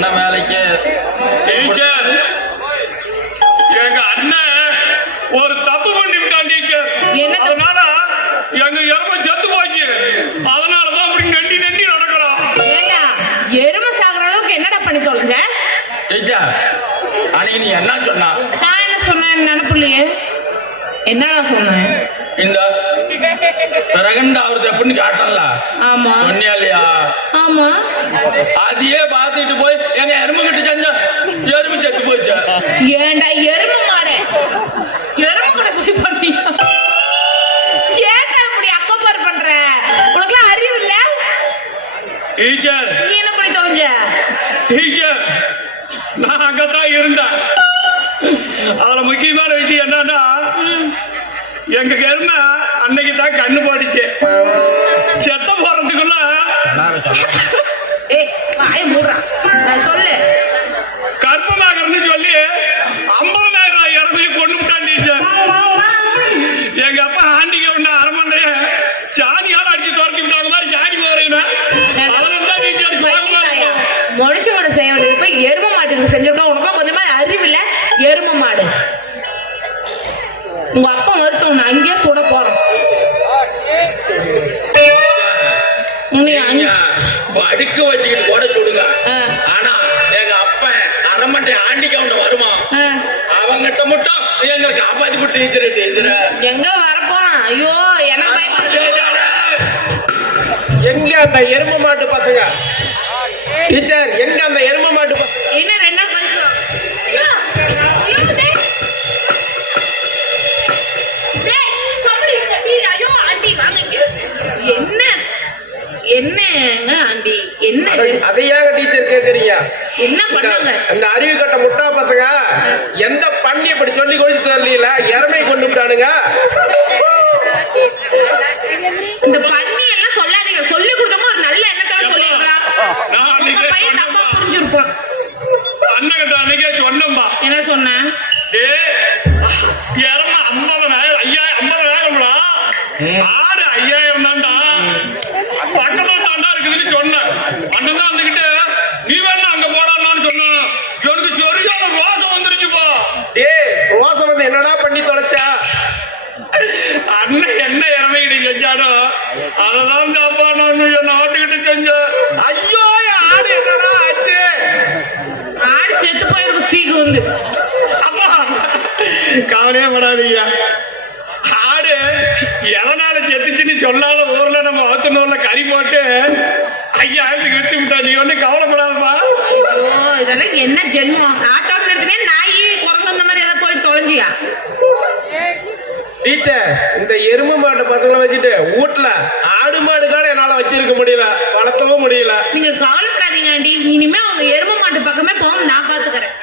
சொன்ன வேலைக்கு டீச்சர் எங்க அண்ணன் ஒரு தப்பு பண்ணிவிட்டான் டீச்சர். அதனால எங்க எருமை செத்து போச்சு. அதனாலதான் அப்படி நண்டி நண்டி நடக்கிறான். ஏண்டா எருமை சாகுற அளவுக்கு என்னடா பண்ணி தொலைஞ்ச? டீச்சர் அன்னைக்கு நீ என்ன சொன்னா? நான் என்ன சொன்னேன் நினைப்புலையே? என்னடா சொன்னேன்? இந்த பிரகண்ட அவரது எப்படின்னு காட்டல. ஆமா சொன்னியா இல்லையா? ஆமா. அதையே பார்த்துட்டு போய் எங்க எருமை கிட்ட செஞ்ச எருமை செத்து போச்சு. ஏண்டா எருமை மாடு எருமை கூட போய் பண்ணியா? ஏண்டா இப்படி அக்கப்பார் பண்ற? உனக்குலாம் அறிவு இல்ல? டீச்சர் நீ என்ன பண்ணி தொலைஞ்ச? டீச்சர் நான் அங்கதான் இருந்தேன். அதுல முக்கியமான விஷயம் என்னன்னா எங்க எருமை அன்னைக்கு தான் கண்ணு போட்டுச்சு. செத்த போறதுக்குள்ள ஏய் வாயை மூடுறா. நான் சொல்லு. கற்பமாகறன்னு சொல்லி 50,000 இறமையை கொண்டு விட்டான் டீச்சர். எங்க அப்பா ஆண்டிக்கு ஒண்ணு அரமண்டைய சாணியால அடிச்சு துரத்தி விட்டாங்க மாதிரி சாணி போறேன்னா அதனாலதான் டீச்சர் மனுஷனோட செய்ய வேண்டியது போய் எருமை மாட்டுக்கு செஞ்சிருக்கா. உனக்கு கொஞ்சமா அறிவு இல்ல? எருமை மாடு உங்க அப்பா மருத்துவம் அங்கேயே சுட போறோம். அடுக்க வச்சுக்கிட்டு போட சொல்லுங்க. ஆனா எங்க அப்ப அரமண்டை ஆண்டிக்கு அவன் வருமா அவங்கிட்ட மட்டும் எங்களுக்கு ஆபாதி போட்டு டீச்சர் எங்க வர போறான்? ஐயோ என்ன எங்க அந்த எருமை மாட்டு பசங்க? டீச்சர் எங்க அந்த எருமை மாட்டு பசங்க? என்ன ரெண்டா படிச்சோம். என்ன என்னங்க ஆண்டி என்ன? அதையாக டீச்சர் கேக்குறீங்க? என்ன பண்ணாங்க அந்த அறிவு கட்ட முட்டா பசங்க? எந்த பண்ணி இப்படி சொல்லி கொடுத்து தெரியல எருமை கொண்டு விட்டானுங்க. இந்த பண்ணி எல்லாம் சொல்லாதீங்க. சொல்லி கொடுத்தோமா ஒரு நல்ல எண்ணத்தோட சொல்லிருக்கலாம். பையன் தப்பா புரிஞ்சிருப்பான். அண்ணன் கிட்ட அன்னைக்கே சொன்னம்பா. என்ன சொன்ன? எருமை 50,000 ஆடு 5,000 தான்டா. பக்கத்துல தாண்டா இருக்குதுன்னு சொன்னேன். அண்ணன் தான் வந்துகிட்டு நீ வேணா அங்க போடான்னு சொன்னான். எனக்கு சரியான ரோசம் வந்துருச்சுப்பா. ரோசம் வந்து என்னடா பண்ணி தொலைச்சா? அண்ணன் என்ன இறமைகிட்ட செஞ்சானோ அதெல்லாம் தாப்பா நான் என் ஆட்டுக்கிட்ட செஞ்சேன். ஐயோ ஆடு என்னடா ஆச்சு? ஆடு செத்து போயிருக்கும் சீக்கு வந்து. அப்பா கவலையே படாதீங்க. ஆடு எதனால செத்துச்சுன்னு சொல்லாத ஊர்ல நம்ம வளர்த்துனூர்ல கறி போட்டு 5,000 வித்து விட்டா. நீ ஒண்ணு கவலைப்படாதப்பா. இதெல்லாம் என்ன ஜென்மம்? ஆட்டோன்னு எடுத்துக்க நாய் குரங்கு அந்த மாதிரி ஏதாவது போய் தொலைஞ்சியா? டீச்சர் இந்த எருமை மாட்டு பசங்களை வச்சுட்டு வீட்டுல ஆடு மாடு காட என்னால வச்சிருக்க முடியல, வளர்த்தவும் முடியல. நீங்க கவலைப்படாதீங்க ஆண்டி. இனிமே அவங்க எருமை மாட்டு பக்கமே போக நான் பாத்துக்கிறேன்.